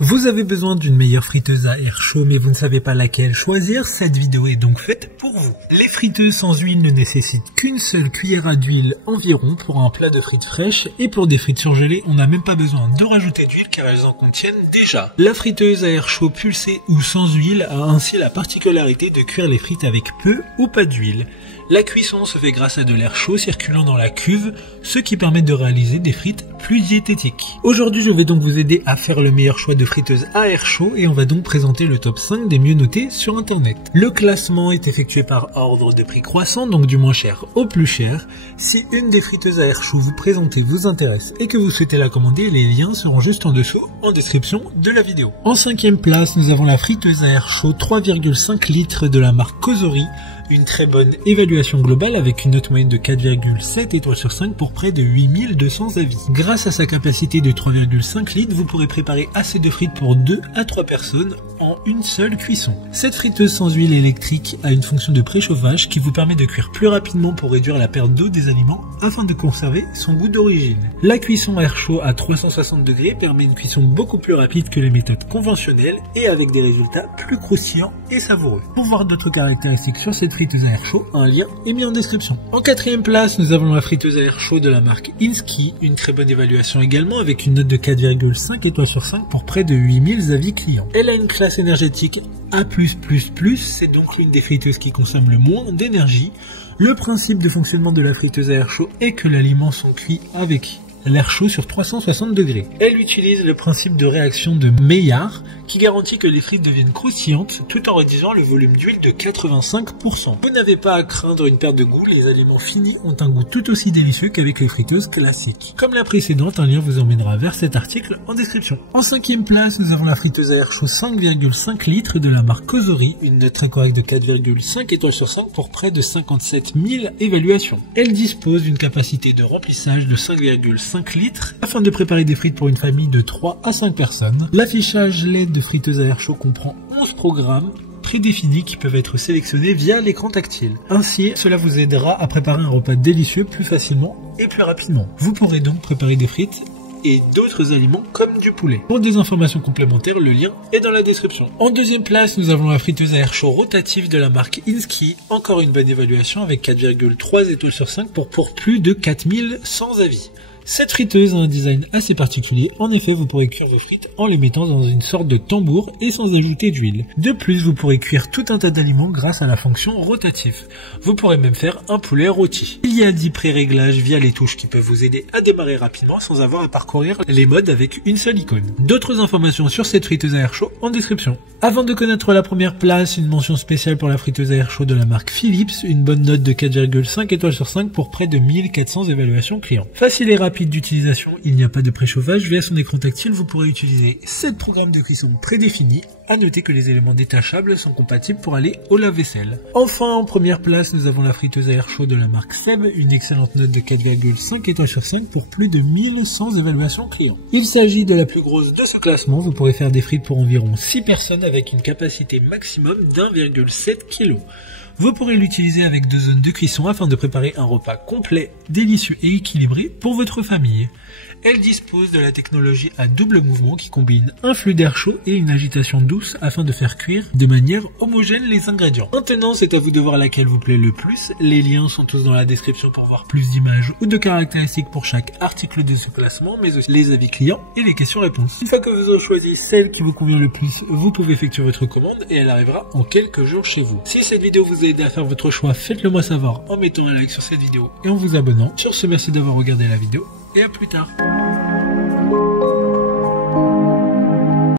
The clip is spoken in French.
Vous avez besoin d'une meilleure friteuse à air chaud mais vous ne savez pas laquelle choisir, cette vidéo est donc faite pour vous. Les friteuses sans huile ne nécessitent qu'une seule cuillère d'huile environ pour un plat de frites fraîches et pour des frites surgelées on n'a même pas besoin de rajouter d'huile car elles en contiennent déjà. La friteuse à air chaud pulsée ou sans huile a ainsi la particularité de cuire les frites avec peu ou pas d'huile. La cuisson se fait grâce à de l'air chaud circulant dans la cuve, ce qui permet de réaliser des frites plus diététiques. Aujourd'hui, je vais donc vous aider à faire le meilleur choix de friteuse à air chaud et on va donc présenter le top 5 des mieux notés sur internet. Le classement est effectué par ordre de prix croissant, donc du moins cher au plus cher. Si une des friteuses à air chaud vous présentez vous intéresse et que vous souhaitez la commander, les liens seront juste en dessous en description de la vidéo. En 5e place, nous avons la friteuse à air chaud 3,5 litres de la marque Cosori. Une très bonne évaluation globale avec une note moyenne de 4,7 étoiles sur 5 pour près de 8200 avis. Grâce à sa capacité de 3,5 litres, vous pourrez préparer assez de frites pour 2 à 3 personnes en une seule cuisson. Cette friteuse sans huile électrique a une fonction de préchauffage qui vous permet de cuire plus rapidement pour réduire la perte d'eau des aliments afin de conserver son goût d'origine. La cuisson à air chaud à 360 degrés permet une cuisson beaucoup plus rapide que les méthodes conventionnelles et avec des résultats plus croustillants et savoureux. Pour voir d'autres caractéristiques sur cette friteuse à air chaud, un lien est mis en description. En 4e place, nous avons la friteuse à air chaud de la marque Insky, une très bonne évaluation également avec une note de 4,5 étoiles sur 5 pour près de 8000 avis clients. Elle a une classe énergétique A+++, c'est donc l'une des friteuses qui consomme le moins d'énergie. Le principe de fonctionnement de la friteuse à air chaud est que l'aliment sont cuits avec l'air chaud sur 360 degrés. Elle utilise le principe de réaction de Maillard qui garantit que les frites deviennent croustillantes tout en réduisant le volume d'huile de 85%. Vous n'avez pas à craindre une perte de goût, les aliments finis ont un goût tout aussi délicieux qu'avec les friteuses classiques. Comme la précédente, un lien vous emmènera vers cet article en description. En 5e place, nous avons la friteuse à air chaud 5,5 litres de la marque Cosori, une note très correcte de 4,5 étoiles sur 5 pour près de 57 000 évaluations. Elle dispose d'une capacité de remplissage de 5,5 litres afin de préparer des frites pour une famille de 3 à 5 personnes. L'affichage LED de friteuse à air chaud comprend 11 programmes prédéfinis qui peuvent être sélectionnés via l'écran tactile. Ainsi, cela vous aidera à préparer un repas délicieux plus facilement et plus rapidement. Vous pourrez donc préparer des frites et d'autres aliments comme du poulet. Pour des informations complémentaires, le lien est dans la description. En 2e place, nous avons la friteuse à air chaud rotative de la marque Insky, encore une bonne évaluation avec 4,3 étoiles sur 5 pour plus de 4100 avis. Cette friteuse a un design assez particulier, en effet vous pourrez cuire vos frites en les mettant dans une sorte de tambour et sans ajouter d'huile. De plus vous pourrez cuire tout un tas d'aliments grâce à la fonction rotative. Vous pourrez même faire un poulet rôti. Il y a 10 pré-réglages via les touches qui peuvent vous aider à démarrer rapidement sans avoir à parcourir les modes avec une seule icône. D'autres informations sur cette friteuse à air chaud en description. Avant de connaître la première place, une mention spéciale pour la friteuse à air chaud de la marque Philips, une bonne note de 4,5 étoiles sur 5 pour près de 1400 évaluations clients. Facile et rapide d'utilisation, il n'y a pas de préchauffage, via son écran tactile vous pourrez utiliser 7 programmes de cuisson prédéfinis. À noter que les éléments détachables sont compatibles pour aller au lave-vaisselle. Enfin en première place nous avons la friteuse à air chaud de la marque Seb, une excellente note de 4,5 étoiles sur 5 pour plus de 1100 évaluations clients. Il s'agit de la plus grosse de ce classement, vous pourrez faire des frites pour environ 6 personnes avec une capacité maximum d'1,7 kg. Vous pourrez l'utiliser avec 2 zones de cuisson afin de préparer un repas complet, délicieux et équilibré pour votre famille. Elle dispose de la technologie à double mouvement qui combine un flux d'air chaud et une agitation douce afin de faire cuire de manière homogène les ingrédients. Maintenant, c'est à vous de voir laquelle vous plaît le plus. Les liens sont tous dans la description pour voir plus d'images ou de caractéristiques pour chaque article de ce classement, mais aussi les avis clients et les questions-réponses. Une fois que vous aurez choisi celle qui vous convient le plus, vous pouvez effectuer votre commande et elle arrivera en quelques jours chez vous. Si cette vidéo vous a aidé à faire votre choix, faites-le moi savoir en mettant un like sur cette vidéo et en vous abonnant. Sur ce, merci d'avoir regardé la vidéo et à plus tard.